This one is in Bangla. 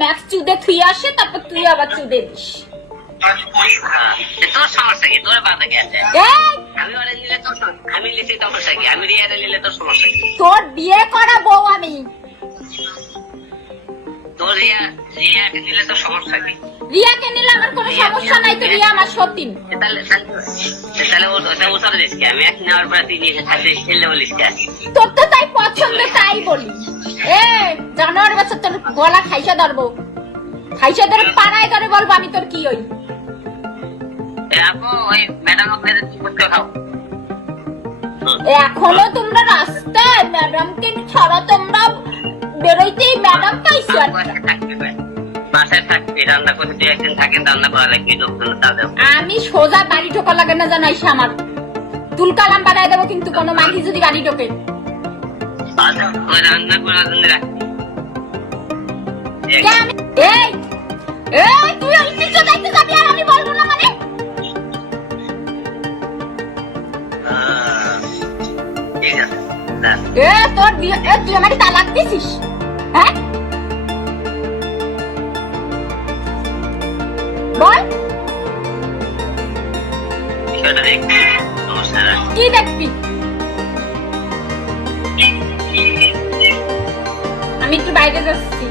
ম্যাক্স চুদে থুই আসে, তারপর তুই আবার চুদে দিস। তোর সমস্যা কি? তোর বাধা কি আছে? এই, আমি ওরে নিলে তোর আমি নিলে সমস্যা কি? আমি রিয়ারে নিলে তোর সমস্যা কি? তোর বিয়ে করা বউ আমি। তোর রিয়াকে নিলে তোর সমস্যা কি? রিয়াকে নিলে আমার কোনো সমস্যা নাই, তো রিয়া আমার সতীন। তাহলে ও সব দিস কি? আমি এক নেওয়ার পরে তুই নিয়ে থাকতে খেললে বলিস কি? তোর তো তাই পছন্দ, তাই বলি। এ জানোয়ার বাচ্চা, তোর গলা খাইসা ধরবো, খাইসা ধরে পাড়ায় ধরে বলবো আমি তোর কি হই। আপু ওই ম্যাডাম আপনাদের কি করতে খাও? এখনো তোমরা রাস্তায় ম্যাডামকে ছাড়া তোমরা বেরোইতেই ম্যাডাম পাইছি। বাসায় থাকবি, রান্না করে তুই একদিন থাকেন, রান্না করা লাগবে, লোকজন তাদের আমি সোজা বাড়ি ঢোকা লাগে না জানাইস আমার, তুলকালাম বাড়াই দেবো কিন্তু কোনো মাগি যদি বাড়ি ঢোকে। ওই রান্না করার জন্য রাখবি। এই এই তুই ওই পিছু দেখতে যাবি আর আমি বলবো না মানে? ঠিক আছে। তোর বিয়ে, তুই আমাকে তালাক দিছিস? হ্যাঁ বল, বিষয়টা দেখবি, সমস্যা নাই। কি দেখবি? আমি একটু বাইরে যাচ্ছি।